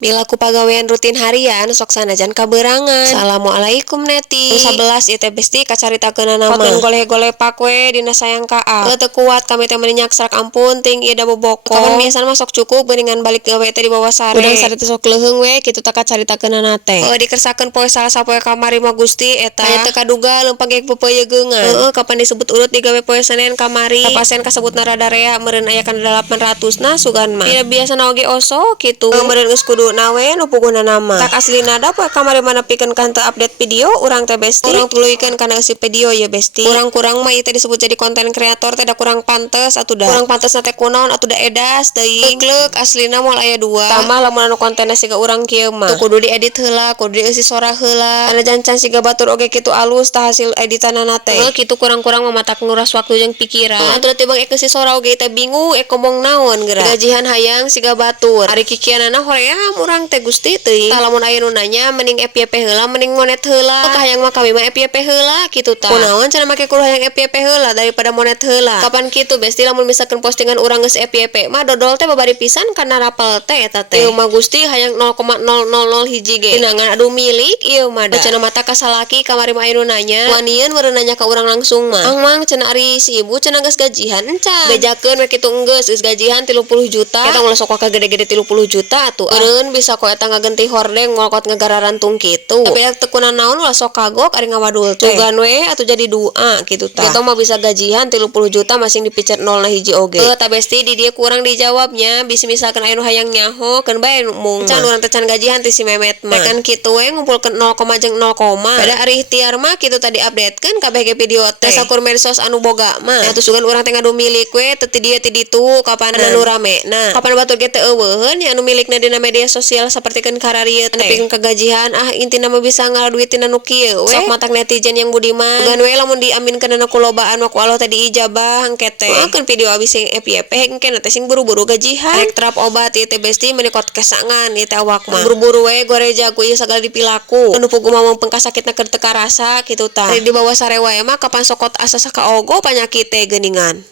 Bila ku pagawean rutin harian, sok sanajan kaberangan. Assalamualaikum neti. 11 ieu teh besti kacaritakeunana mah. Potun goleh-goleh pak we dina sayang kaa. Teu kuat kami teh meuneuh nyaksarak ampun ting ieu da boboko. Kapan biasana mah sok cukup geuningan balik gawe teh di bawah sare. Udang sare teh sok leuheung we kitu tah kacaritakeunana teh. Dikersakeun poe Salasa poe kamari mah Gusti eta. Aya teu kaduga leumpang ge peupeuyeugeungan. Kapan disebut urut digawe poe Senin kamari. Pasien kasebutna rada rea meureun aya kana 800 na sugan mah. Tidak biasana oge oso kitu. Meureun geus kudu nawe nu puguna nama tak aslina da poe kamari mana pikeun kan teu update video urang teh besti urang tuluikeun kana eusi video ya besti kurang-kurang mah ieu teh disebut jadi konten kreator teh da kurang pantes atuh da kurang pantes na teh kunaon atuh da edas teuing leuk aslina moal aya dua tambah lamun anu kontenna siga urang kieu mah teu kudu diedit heula kudu dieusi sora heula kana jancan siga batur oge kitu alus tah hasil editanana teh kitu kurang-kurang mah matak nguras waktu jeung pikiran atuh teh bang eusi sora oge teh bingung ngomong naon geura gajihan hayang siga batur ari kikianana hoream urang teh Gusti teuing tah lamun aya nu nanya mending FYP heula mending monet heula tah hayang mah kami mah FYP heula kitu tah kunaon cenah make kudu hayang FYP heula daripada monet heula kapan kitu besti lamun misalkan postingan urang geus FYP mah dodol teh babari pisan kana rapel teh eta teh ieu mah Gusti hayang 0,0001 ge tinangan adu milik ieu mah da cenah mata kasalaki kamari mah aya nu nanya wanieun meureun nanya ka urang langsung mah mang cenah ari si ibu cenah geus gajihan encan bejakeun we kitu geus gajihan 30 juta eta ulah sok gede-gede 30 juta atuh eureun bisa ko eta ngagenti hordeng moal kot ngagararantung kitu tapi teu kuna naon ulah sok kagok ari ngawadul teh tugan we atuh jadi dua kitu tah kita mah bisa gajihan 30 juta masing dipicet nol na hiji oge tah besti di dieu kurang dijawabnya bisi misalkan aya nu hayang nyaho keun bae mung can urang teh can gajihan ti si Memet mah kan kitu we ngumpulkeun 0, jeung 0, pada ari ikhtiar mah kitu tadi updatekeun kabeh ge video teh sakur medsos anu boga mah atuh sugan urang teh ngadu milik we teu ti dieu ti ditu kapan anu rame nah kapan batur ge teu eueuheun nya anu milikna dina media sosial sapertikeun kararieu teh pikeun kagajihan intina mah bisa ngaladuitin anu kieu we sok matak netizen yang budiman gan we lamun diaminkeun ku lobaan mah ku Allah teh diijabah hangke teh keun video abis sing FYP hengke teh sing buru-buru gajihan rek terap obat ieu teh besti menikot kesangan ieu teh awak mah buru-buru we goreja ku ieu sagala dipilaku anu pugu mah pengkas sakitna keur teu karasa kitu tah di bawah sare wae mah kapan sokot asa sakaogo panyakit teh geuningan.